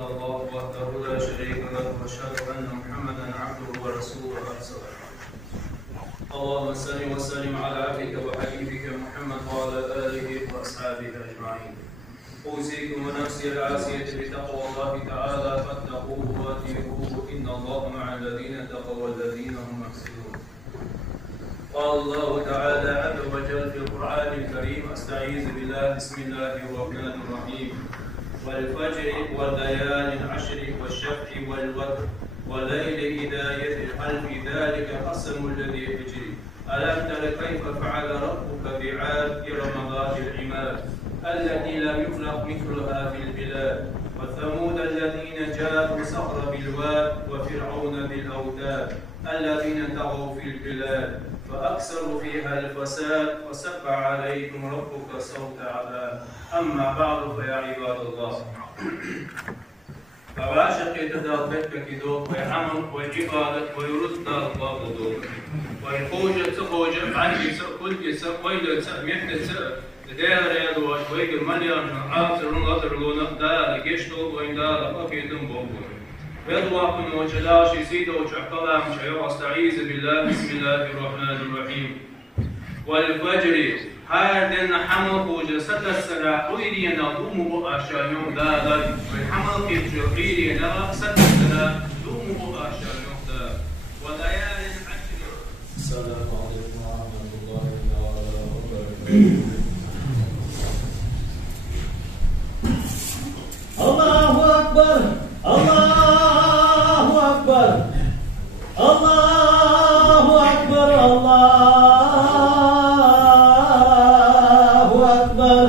إلا الله وحده لا شريك له وأشهد أن محمدا عبده ورسوله أرسله. اللهم صل وسلم على عبدك وحبيبك محمد وعلى آله وأصحابه أجمعين. أوصيكم ونفسي العاسية بتقوى الله تعالى فاتقوه وأطيعوه إن الله مع الذين اتقوا والذين هم محسنون. قال الله تعالى عز وجل في القرآن الكريم: أستعيذ بالله بسم الله الرحمن الرحيم والفجر والليال العشر والشفع والوتر والليل إذا يسر هل في ذلك قسم الذي يجري ألم تر كيف فعل ربك بعاد إرم ذات العماد التي لم يخلق مثلها في البلاد وثمود الذين جابوا صخر بالواد وفرعون بالأوتاد الذين طغوا في البلاد فأكثروا فيها الفساد وسب عليكم ربك صوت عذاب. أما بعد فيا عباد الله، فعاشق يتدابك كدوك ويعمل ويعبادك ويرد الباب دوك ويخوجة تخوجة عني كل جسد ويل محنة دير يدوش ويقل مليان عاصر نظر لنا دار جشتوك وين دار فكيدن بوبون يدوكم وجلاش يزيد وجعقلا مشيو. أستعيذ بالله بسم الله الرحمن الرحيم والفجر هذا حمل وجسد السراء ويري نظومه أشياء دادا والحمل كيري نرى سد السراء ظومه أشياء دا وليال عشر. السلام عليكم ورحمة الله وبركاته. الله أكبر الله أكبر الله أكبر الله أكبر.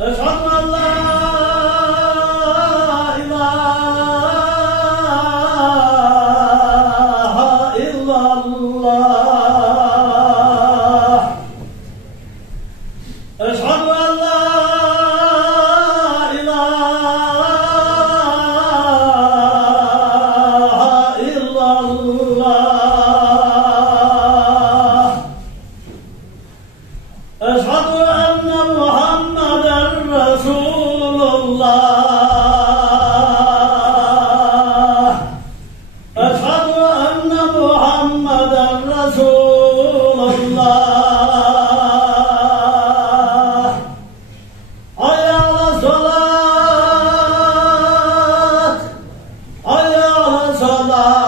أشهد أن لا إله إلا الله. أشهد أن لا إله إلا الله. أشهد أن محمدا رسول الله. أشهد أن محمدا رسول الله. حي على الصلاة حي على الصلاة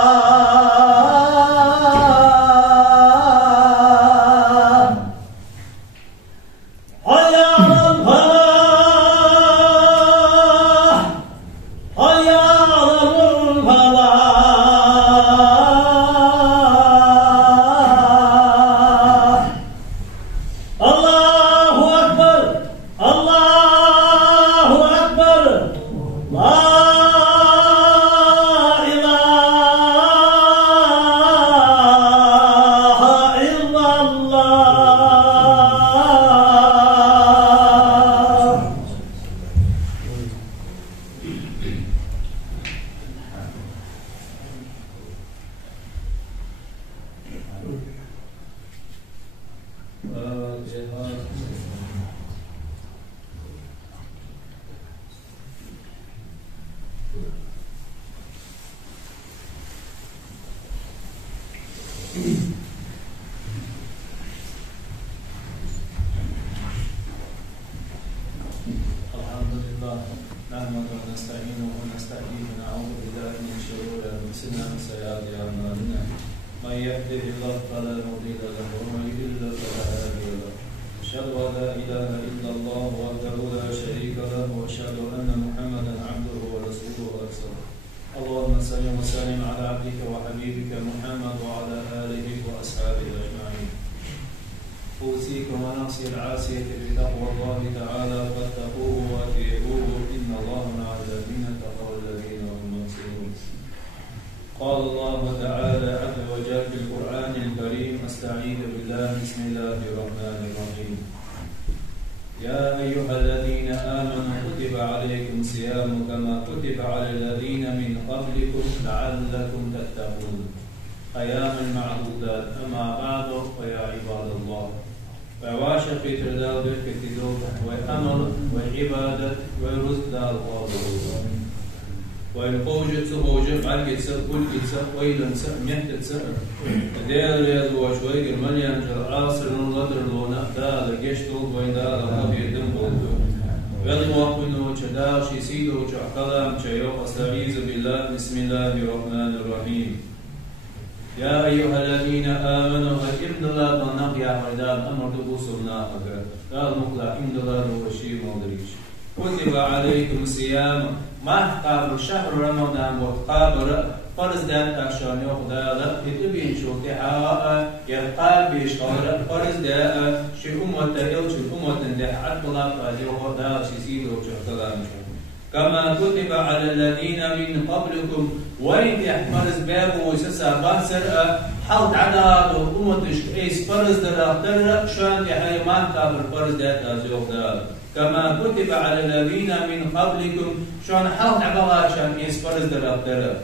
حي على الفلاح حي على الفلاح. الله أكبر الله أكبر لا إله إلا الله. الحمد لله نحمده ونستعينه ونستهديه ونعوذ بالله من شرور انفسنا وسيئات اعمالنا من يهده الله فلا مضل له ومن يضلل فلا هادي له. اشهد ان لا اله الا الله وحده لا شريك له واشهد ان محمدا عبده ورسوله ارسله. اللهم صل وسلم على عبدك وحبيبك محمد وعلى اله واصحابه اجمعين. أوصيكم ونفسي العاسية بتقوى الله تعالى فاتقوه وأطيعوه إن الله مع الذين اتقوا والذين هم محسنون. قال الله تعالى عز وجل في القرآن الكريم: أستعيذ بالله بسم الله الرحمن الرحيم. يا أيها الذين آمنوا كتب عليكم الصيام كما كتب على الذين من قبلكم لعلكم تتقون. أيام معدودات. أما بعد فيا عباد الله، وعاشق تردال بالكتدول وأمر وعبادة ورزق دال قابل ويقوجت سقوجت عرقت كل جت ويلنس مهتت ديال رياض وشوي المليان جرآسر نلدر لونا دال جشتول وين دال أبي دمبول ولي وقنو شداشي سيدو كلام شيوخ أستعيذ بالله بسم الله الرحمن الرحيم يا أيها الذين آمنوا إن الله بنق يا مردان أمر دبوسنا أجر قال مقلا إن الله وشيء مدريش كتب عليكم الصيام ما قبل شهر رمضان وقبل فرض دات عشان يخدا كتبين شو تحقق يقابل شهر فرض دات شو أمة يلش أمة ده عد الله قال يخدا شيء وشهدا كما كتب على الذين من قبلكم وين يحمرز باب وسسا بحسر حلت على أمة إيش فرض دات شان يحيى ما قبل فرض دات يخدا كما كتب على الذين من قبلكم شان حلت على شان إيش فرض دات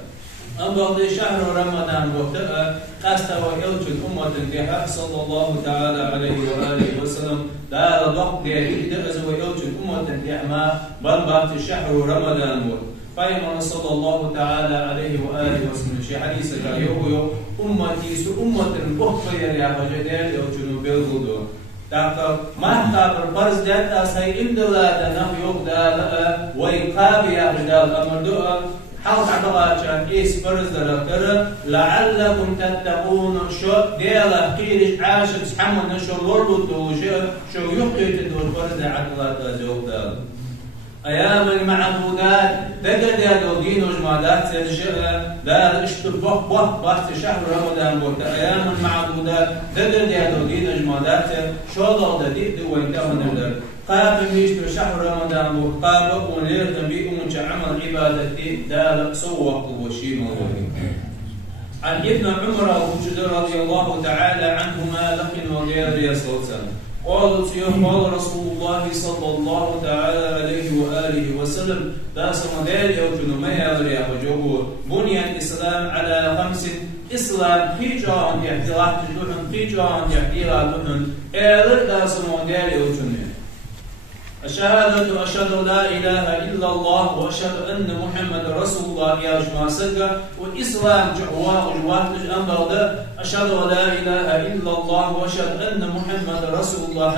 أما شهر رمضان وقتها قصد وإلت الأمة انتهاء صلى الله تعالى عليه وآله وسلم دار الوقت يجد وإلت الأمة انتهاء ما بلغت شهر رمضان فإما صلى الله تعالى عليه وآله وسلم في حديث يقول أمتي أمة أخفى يا وجدال يوجد بالغدو تاكل ما تابر فرض ذات أسهي إن دلالة نم يقدر ويقاب يا رجال أمر دعاء حاول عبارة إيش فرض ذكر لعلكم تتقون شو ديلا قيرش عاشق حمد نشر وربطو شو يقيت دور فرض عبارة زوجة أيام المعبودات دقد يا دين وجمادات سرجة دار اشتبه بحث شهر رمضان وقت أيام المعبودات دقد يا دين وجمادات شو ضد دي وين كان ندر قابل ميشتو شهر رمضان وقابل ونير تنبيه من عمل عبادتي دار سوق وشي موضوعي عن ابن عمر رضي الله تعالى عنهما لقن وغير يسوسا قال رسول الله صلى الله تعالى عليه وآله وسلم داس مدار يوجد ما يغري وجوه بني الإسلام على 5 إسلام حجان يحتلاح تجوحن حجان يحتلاح تجوحن إذن داس مدار يوجد الشهادة أشهد لا إله إلا الله وأشهد أن محمد رسول الله يا جماعة صدق والإسلام جواه جواه الأمر أشهد لا إله إلا الله وأشهد أن محمد رسول الله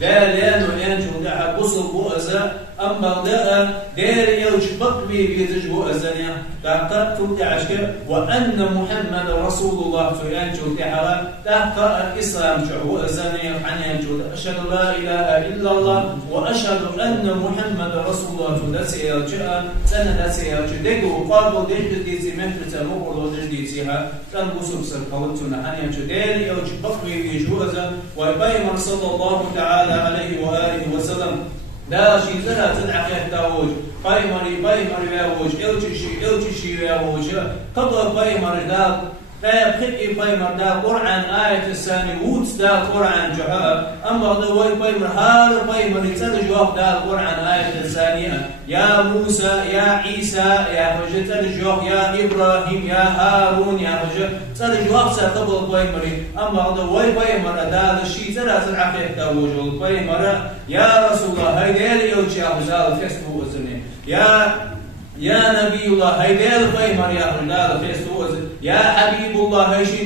دالين وينجو دعا بصر بؤزا أمر دار يوج بقبي بيتج بؤزانيا تحقق تلتعشك وأن محمد رسول الله فينجو دعا تحقق الإسلام جواه أزانيا عن ينجو أشهد لا إله إلا الله وأشهد أن محمد رسول الله تدسي الجاء سنة دسي الجدك وقابل دجدتي مهر تمور ودجدتيها كان بصر سرقوتنا عن ينجو دار يوج بقبي بيجوزا ويبين صلى الله تعالى عليه وآله وسلم لا شيء زرع تدعى يحتاج بايمري ياوج التشي ياوج قبل بايمر دال فيبخي بايمر دا قرآن آية الثانية ووتس دا قرآن جهاب أما ضوي بايمر هذا بايمر يترجوه دا قرآن آية الثانية يا موسى يا عيسى يا وجه ترجوه يا إبراهيم يا هارون يا وجه ترجوه قبل بايمر أما ضوي بايمر دا الشيء زرع زرع يحتاج بايمر يا رسول الله هيدي يوجي أبزال فيستو أزني يا نبي الله هيدي بايمر يا رجال فيستو يا حبيب الله هيشي